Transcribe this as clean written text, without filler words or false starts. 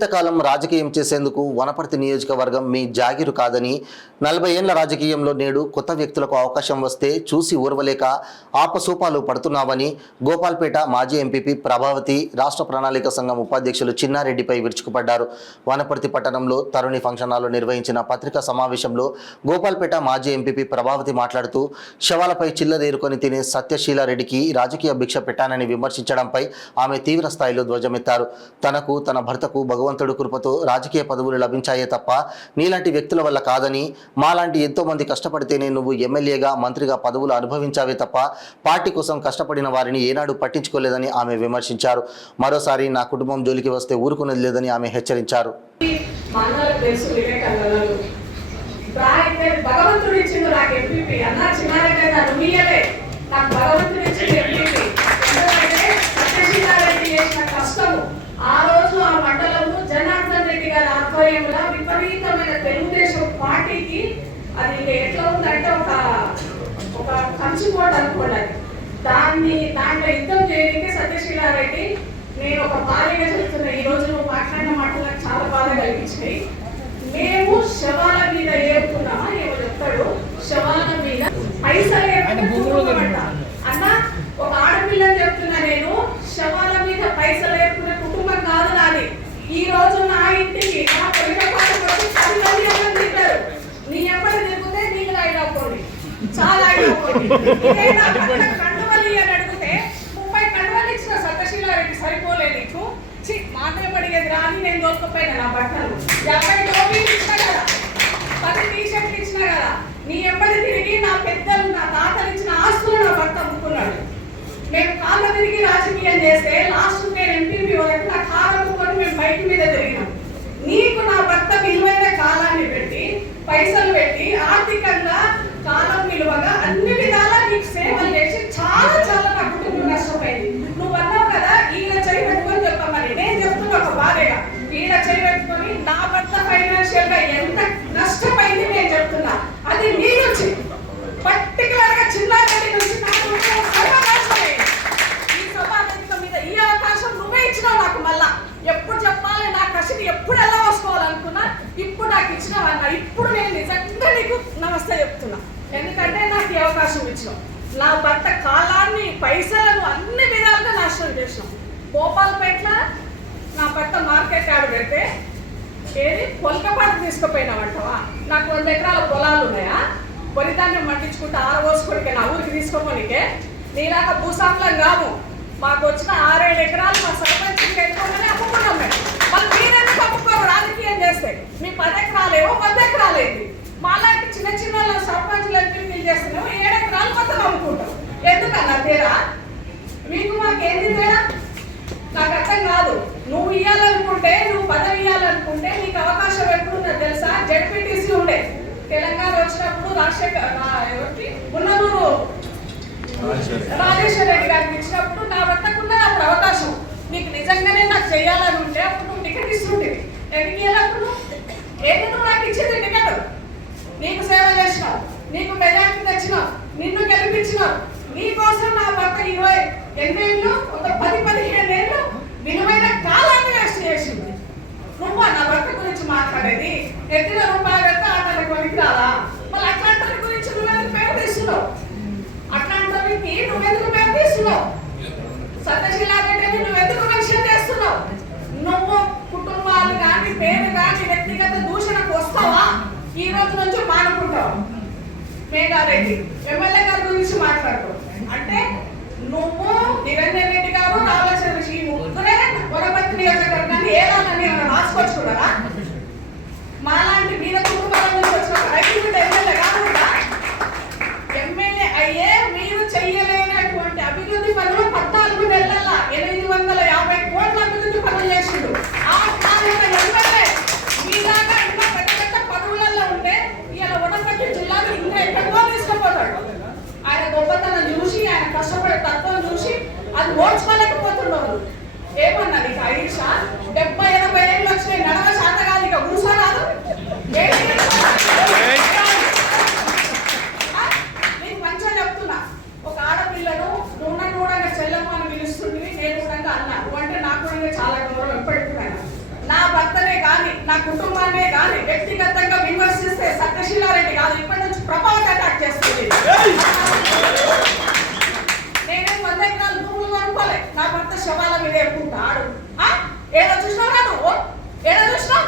జీవితకాలం రాజకీయం చేసేందుకు వనపర్తి నియోజకవర్గం మీ జాగిరు కాదని 40 ఏళ్ల రాజకీయంలో నేడు కొత్త వ్యక్తులకు అవకాశం వస్తే చూసి ఊర్వలేక ఆపసూపాలు పడుతున్నామని గోపాల్పేట మాజీ ఎంపీపీ ప్రభావతి రాష్ట్ర ప్రణాళిక సంఘం ఉపాధ్యక్షులు చిన్నారెడ్డిపై విరుచుకుపడ్డారు. వనపర్తి పట్టణంలో తరుణి ఫంక్షన్ హాల్లో నిర్వహించిన పత్రికా సమావేశంలో గోపాల్పేట మాజీ ఎంపీపీ ప్రభావతి మాట్లాడుతూ శవాలపై చిల్లరేరుకొని తినే సత్యశీలారెడ్డికి రాజకీయ భిక్ష పెట్టానని విమర్శించడంపై ఆమె తీవ్ర స్థాయిలో ధ్వజమెత్తారు. తనకు తన భర్తకు భగవంతుడి కృపతో రాజకీయ పదవులు లభించాయే తప్ప నీలాంటి వ్యక్తుల వల్ల కాదని, మాలాంటి ఎంతో మంది కష్టపడితేనే నువ్వు ఎమ్మెల్యేగా మంత్రిగా పదవులు అనుభవించావే తప్ప పార్టీ కోసం కష్టపడిన వారిని ఏనాడు పట్టించుకోలేదని ఆమె విమర్శించారు. మరోసారి నా కుటుంబం జోలికి వస్తే ఊరుకునేది లేదని ఆమె హెచ్చరించారు. ఆ రోజు ఆ మండలంలో జనార్దన్ రెడ్డి గారి ఆధ్వర్యంలో విపరీతమైన తెలుగుదేశం పార్టీకి అది ఎట్లా ఉందంటే ఒక కంచుకోట అనుకోండి. దాంట్లో యుద్ధం చేయడానికి సత్యశీలారెడ్డి నేను ఒక భార్యగా చెప్తున్నా. ఈ రోజు నువ్వు మాట్లాడిన మాటలు నాకు చాలా బాధ కలిగించినాయి. మేము శవాల మీద ఏరుకున్నామా ఏమో చెప్తాడు. శవాల మీద పైసలు అన్న ఒక ఆడపిల్లని చెప్తున్నా నేను. శవాల మీద పైసలు ఏరుకునే కుటుంబం కాదు నాది. ఈ రోజు నా ఇంటికి నా తింటారు. నీ ఎప్పటి తిరిగితే నీళ్ళు అయిపోండి, చాలా అయిపోండి. కండువలి అని అడిగితే 30 కండువలు ఇచ్చిన సత్యశీలారెడ్డి సరిపోలేదు. నీకు మాటలు పడిగేది రాని నేను దొరకపోయినా నా బట్టలు 50 టోపీలు ఇచ్చినా కదా, 10 టీషర్ట్లు ఇచ్చినా కదా. నీ ఎప్పటి తిరిగి నా పెద్దలు నా తాతలు ఇచ్చిన ఆస్తులు నా భర్త అమ్ముకున్నాడు. మేము కాళ్ళ తిరిగి రాజకీయం చేస్తే లాస్ట్ నేను ఎంపీపీ వాళ్ళకి నా కాళ్ళ మేము బయట మీద తిరిగినాం. నీకు నా భర్త విలువైన కాలాన్ని పెట్టి పైసలు పెట్టి ఆర్థికంగా కాలం విలువగా అన్ని విధాలా నీకు సేవలు చేసి చాలా చాలా నా కుటుంబం నష్టపోయింది. నువ్వు అన్నావు కదా ఈయన చేయి పెట్టుకొని చెప్పమని. నేను చెప్తున్నా ఒక భార్యగా ఈయన చేయి పెట్టుకొని నా భర్త ఫైనాన్షియల్ గా ఎంత నష్టపోయింది నేను చెప్తున్నా. అది నీ నుంచి పర్టికులర్ గా చిన్నారెడ్డి నుంచి నాకు మళ్ళా ఎప్పుడు చెప్పాలి నా కసిని ఎప్పుడు ఎలా వసుకోవాలనుకున్నా ఇప్పుడు నాకు ఇచ్చినవన్నా. ఇప్పుడు నేను నిజంగా నీకు నమస్తే చెప్తున్నా. ఎందుకంటే నాకు ఈ అవకాశం ఇచ్చినావు. నా భర్త కాలాన్ని పైసలను అన్ని విధాలుగా నాశనం చేసినాం. గోపాల్పేటలో నా భర్త మార్కెట్ యార్డ్ పెడితే ఏది కొలకపాటు తీసుకుపోయినావంటవా? నాకు 100 ఎకరాల పొలాలు ఉన్నాయా? వరిధాన్యం మండించుకుంటే ఆరవోసుకోనికే నా ఊరికి తీసుకోమనికే నీలాగా భూసాంతం కాదు. మాకు వచ్చిన 6-7 ఎకరాలు మా సర్పంచ్కి వెళ్ళిపోగానే అమ్ముకున్నాం మేము. మళ్ళీ మీరెందుకు అమ్ముకోరు రాజకీయం చేస్తే? మీ 10 ఎకరాలేమో 10 ఎకరాలేంది. మాలాంటి చిన్న చిన్న సర్పంచ్లు ఎంపీలు చేస్తున్నాము 7 ఎకరాలు కొత్తగా అమ్ముకుంటాం. ఎందుకన్నా తేడా? మీకు మాకేంది తేడా? నాకు అర్థం కాదు. నువ్వు ఇవ్వాలనుకుంటే నువ్వు పదవి ఇవ్వాలనుకుంటే నీకు అవకాశం ఎప్పుడున్నా తెలుసా? జడ్పీటీసీ ఉండే తెలంగాణ వచ్చినప్పుడు ఉన్నదూరు రాజేశ్వర రెడ్డి గారికి ఇచ్చినప్పుడు నా భర్తకున్న అప్పుడు అవకాశం. నీకు నిజంగానే నాకు చేయాలని ఉంటే అప్పుడు నువ్వు టికెట్ ఇస్తుండేవి. ఎందుకు ఇవ్వాలప్పుడు? ఏది నువ్వు నాకు ఇచ్చింది టికెట్. నీకు సేవ చేసినావు, నీకు మెజార్టీ తెచ్చినావు, నిన్ను గెలిపించినావు. నీ కోసం నా భర్త 28 ఏళ్ళు ఒక 10-15 ఏళ్ళు విలువైన కాలాన్ని వేస్ట్ చేసింది. నువ్వు నా భర్త గురించి మాట్లాడేది ఎత్తిన రూపాయలు ఆటల కొనికి రాదా? మళ్ళీ అట్లాంటి గురించి నువ్వెందుకు పేరు తీస్తున్నావు? అట్లాంటికి నువ్వెందుకు పేరు తీస్తున్నావు? సత్యశీలారెడ్డిని నువ్వెందుకు మెన్షన్ చేస్తున్నావు? నువ్వు కుటుంబాలు కానీ పేరు కానీ వ్యక్తిగత దూషణకు వస్తావా? ఈ రోజు నుంచి మానుకుంటావు. మేఘారెడ్డి ఎమ్మెల్యే గారి గురించి మాట్లాడుతావు అంటే నువ్వు నిరంజన్ రెడ్డి గారు రావాల్సిన ఈ ముగ్గురే వనపర్తి నియోజకవర్గాన్ని ఏదానని రాసుకొచ్చుకున్నారా? మాలాంటి మీద కుటుంబాల నుంచి వచ్చిన రైతు ఎమ్మెల్యే కాకుండా ఎమ్మెల్యే అయ్యే మీరు చెయ్యలేనటువంటి అభివృద్ధి పనులు 14 నెలల 850 కోట్ల అభివృద్ధి పనులు చేసిండు. ఆ ఎమ్మెల్యే మీలాగా ఇంకా పెద్ద పెద్ద పదవులలో ఉంటే ఇలా వనపర్తి జిల్లాను ఇంకా ఎక్కడికో తీసుకుపోతాడు. ఆయన గొప్పతనం చూసి ఆయన కష్టపడే తత్వం చూసి అది ఓడ్చుకోలేకపోతున్నాడు. ఏమన్నా నీకు ఆయుష 70-80 ఏళ్ళు వచ్చినాయి, నడవ శాత చెప్పుకుంటాడు ఏదో చూసినావు నువ్వు ఏదో చూసినావు